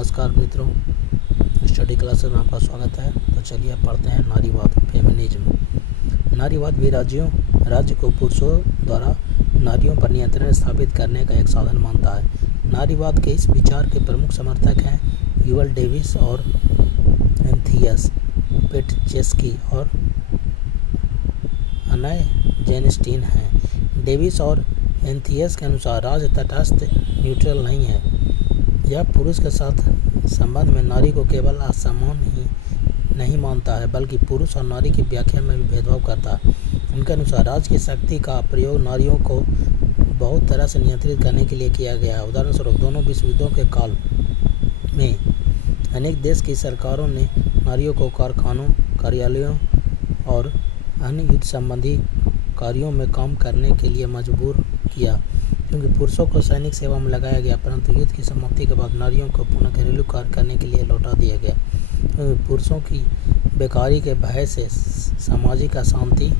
नमस्कार मित्रों, study classes में आपका स्वागत है। तो चलिए पढ़ते हैं नारीवाद फेमिनिज्म। नारीवाद भी राज्य को पुरुषों द्वारा नारियों पर नियंत्रण स्थापित करने का एक साधन मानता है। नारीवाद के इस विचार के प्रमुख समर्थक हैं यूवल डेविस और एंथियस पेटचेस्की और अनय जेनस्टीन हैं। डेविस और एंथियस के अनुसार राज्य तटस्थ न्यूट्रल नहीं है। यह पुरुष के साथ संबंध में नारी को केवल असमान ही नहीं मानता है, बल्कि पुरुष और नारी की व्याख्या में भी भेदभाव करता है। उनके अनुसार राज्य की शक्ति का प्रयोग नारियों को बहुत तरह से नियंत्रित करने के लिए किया गया है। उदाहरण स्वरूप दोनों विश्व युद्धों के काल में अनेक देश की सरकारों ने नारियों को कारखानों, कार्यालयों और अन्य युद्ध संबंधी कार्यों में काम करने के लिए मजबूर किया, क्योंकि पुरुषों को सैनिक सेवा में लगाया गया, परंतु युद्ध की समाप्ति के बाद नारियों को पुनः घरेलू कार्य करने के लिए लौटा दिया गया, क्योंकि पुरुषों की बेकारी के भय से सामाजिक अशांति,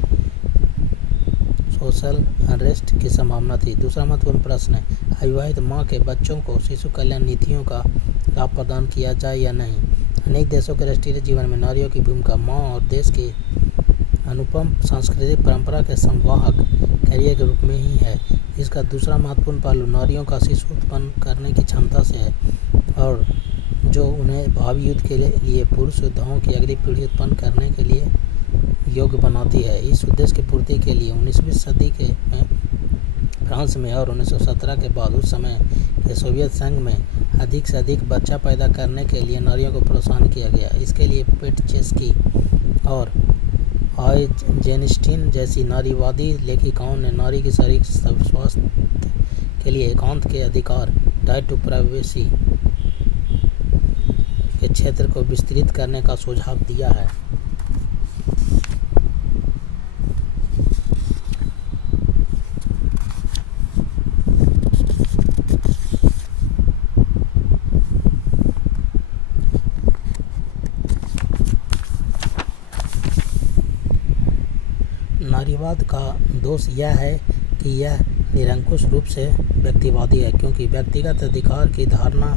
सोशल अनरेस्ट की संभावना थी। दूसरा महत्वपूर्ण प्रश्न है, अविवाहित माँ के बच्चों को शिशु कल्याण नीतियों का लाभ प्रदान किया जाए या नहीं। अनेक देशों के राष्ट्रीय जीवन में नारियों की भूमिका माँ और देश की अनुपम सांस्कृतिक परंपरा के संवाहक कैरियर के रूप में ही है। इसका दूसरा महत्वपूर्ण पहलू नारियों का शिशु उत्पन्न करने की क्षमता से है, और जो उन्हें भावी युद्ध के लिए पुरुष योद्धाओं की अगली पीढ़ी उत्पन्न करने के लिए योग्य बनाती है। इस उद्देश्य की पूर्ति के लिए 19वीं सदी में फ्रांस में और 1917 के बाद उस समय के सोवियत संघ में अधिक से अधिक बच्चा पैदा करने के लिए नारियों को प्रोत्साहन किया गया। इसके लिए पेटचेस्की और जेनस्टीन जैसी नारीवादी लेखिकाओं ने नारी की शारीरिक स्वास्थ्य के लिए एकांत के अधिकार, राइट टू प्राइवेसी के क्षेत्र को विस्तृत करने का सुझाव दिया है। नारीवाद का दोष यह है कि यह निरंकुश रूप से व्यक्तिवादी है, क्योंकि व्यक्तिगत अधिकार की धारणा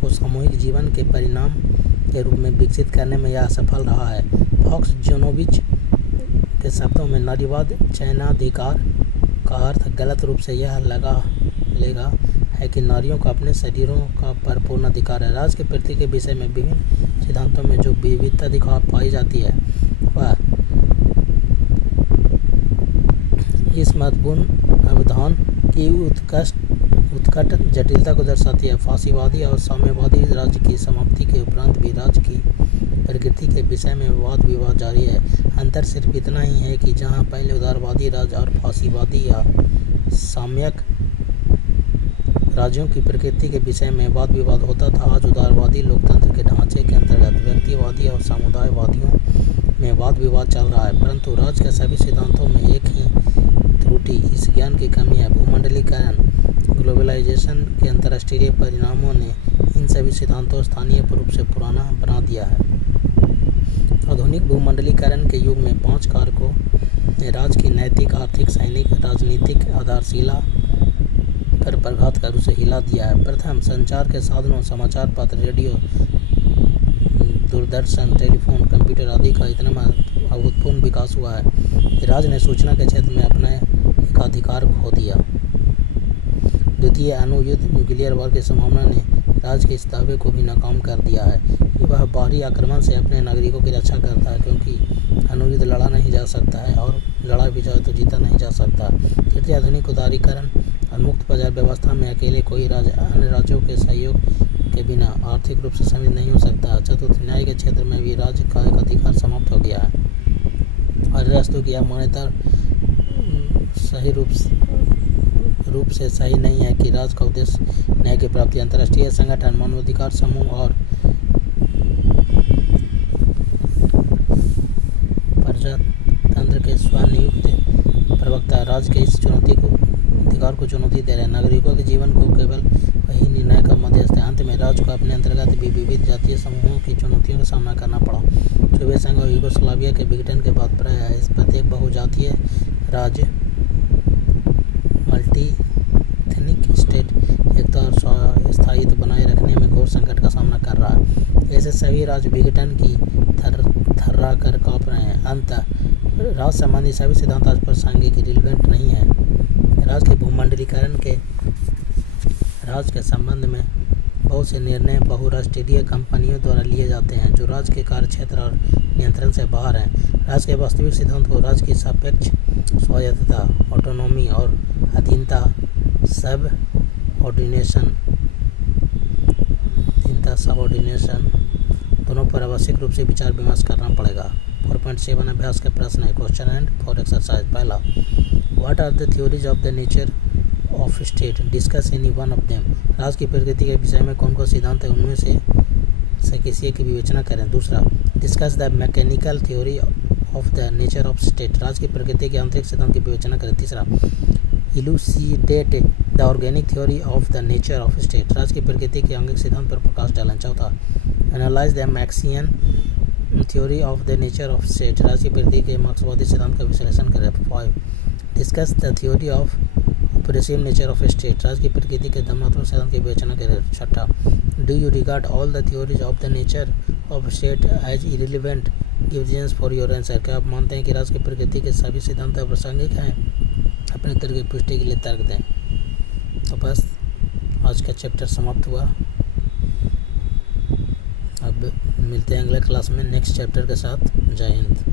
को सामूहिक जीवन के परिणाम के रूप में विकसित करने में यह सफल रहा है। फॉक्स जोनोविच के शब्दों में नारीवाद चयनाधिकार का अर्थ गलत रूप से यह लेगा है कि नारियों को अपने शरीरों का परिपूर्ण अधिकार है। राज्य के प्रति के विषय में विभिन्न सिद्धांतों में जो विविधता दिखाई पाई जाती है, वह इस महत्वपूर्ण अवधान की उत्कट जटिलता को दर्शाती है। फासीवादी और साम्यवादी राज्य की समाप्ति के उपरांत भी राज्य की प्रकृति के विषय में वाद विवाद जारी है। अंतर सिर्फ इतना ही है कि जहां पहले उदारवादी राज्य और फासीवादी या साम्यक राज्यों की प्रकृति के विषय में वाद विवाद होता था, आज उदारवादी लोकतंत्र के ढांचे के अंतर्गत व्यक्तिवादी और समुदायवादियों में वाद विवाद चल रहा है। परंतु राज्य के सभी सिद्धांतों में एक ही त्रुटि इस ज्ञान की कमी है। भूमंडलीकरण, ग्लोबलाइजेशन के अंतर्राष्ट्रीय परिणामों ने इन सभी सिद्धांतों स्थानीय रूप से पुराना बना दिया है। आधुनिक भूमंडलीकरण के युग में 5 कारकों ने राज्य की नैतिक, आर्थिक, सैनिक, राजनीतिक आधारशिला पर प्रघात कर उसे हिला दिया है। प्रथम, संचार के साधनों, समाचार पत्र, रेडियो, दूरदर्शन, टेलीफोन, कंप्यूटर आदि का इतना अभूतपूर्व विकास हुआ है कि राज्य ने सूचना के क्षेत्र में अपना एकाधिकार खो दिया। द्वितीय, अणुयुद्ध, न्यूक्लियर वार की संभावना ने राज्य के इस दावे को भी नाकाम कर दिया है कि वह बाहरी आक्रमण से अपने नागरिकों की रक्षा करता है, क्योंकि अणुयुद्ध लड़ा नहीं जा सकता है और लड़ा भी जाए तो जीता नहीं जा सकता। तृतीय, आधुनिक उदारीकरण और मुक्त बाजार व्यवस्था में अकेले कोई राज्य अन्य राज्यों के सहयोग के बिना आर्थिक रूप से समृद्ध नहीं हो सकता। चतुर्थ, न्याय के क्षेत्र में भी राज्य का एक अधिकार समाप्त हो गया है और राष्ट्रों की यह मान्यता सही रूप से सही नहीं है कि राज्य का उद्देश्य न्याय की प्राप्ति। अंतर्राष्ट्रीय संगठन, मानवाधिकार समूह और प्रजातंत्र के स्वनियुक्त प्रवक्ता राज्य के इस अधिकार को चुनौती दे रहे हैं। नागरिकों के जीवन को केवल वही निर्णय का मध्यस्थ है। अंत में राज्य को अपने अंतर्गत भी विविध जातीय समूहों की चुनौतियों का सामना करना पड़ा। सोवियत संघ और यूगोस्लाविया के विघटन के बाद प्रायः इस प्रत्येक बहुजातीय राज्य मल्टीएथनिक स्टेट एकता और स्थायित्व बनाए रखने में घोर संकट का सामना कर जैसे सभी राज्य विघटन की थर्रा कर काँप रहे हैं। अंततः राज्य संबंधी सभी सिद्धांत आज प्रासंगिक रिलेवेंट नहीं है। राज्य के भूमंडलीकरण के राज्य के संबंध में बहुत से निर्णय बहुराष्ट्रीय कंपनियों द्वारा लिए जाते हैं जो राज्य के कार्यक्षेत्र और नियंत्रण से बाहर हैं। राज्य के वास्तविक सिद्धांत को राज्य की सापेक्ष स्वायत्तता, ऑटोनॉमी और अधीनता, सबऑर्डिनेशन दोनों पर आवश्यक रूप से विचार विमर्श करना पड़ेगा। 4.7 अभ्यास के प्रश्न है। Question and for exercise. पहला, what are the theories of the nature of state, discuss any one of them. राज्य की प्रकृति के विषय में कौन कौन सिद्धांत है, उनमें से किसी एक की विवेचना करें। दूसरा, discuss the mechanical theory of the nature of state, राज्य की प्रकृति के आंतरिक सिद्धांत की विवेचना करें। तीसरा, elucidate the organic theory of the nature of state, राज्य की प्रकृति के आंगिक सिद्धांत पर प्रकाश डालें। चौथा, analyse the Marxian theory of the nature of state, राज्य की प्रकृति के मार्क्सवादी सिद्धांत का विश्लेषण करें। 5, discuss the theory of oppressive nature of state, राज्य की प्रकृति के दमनात्मक सिद्धांत की विवेचना करें। छठा, do you regard all the theories of the nature of state as irrelevant, give reasons for your answer, क्या आप मानते हैं कि राज्य की प्रकृति के सभी सिद्धांत अप्रासंगिक हैं? अपने उत्तर की पुष्टि के लिए तर्क दें। तो बस आज का चैप्टर समाप्त हुआ। अब मिलते हैं अगले क्लास में नेक्स्ट चैप्टर के साथ। जय हिंद।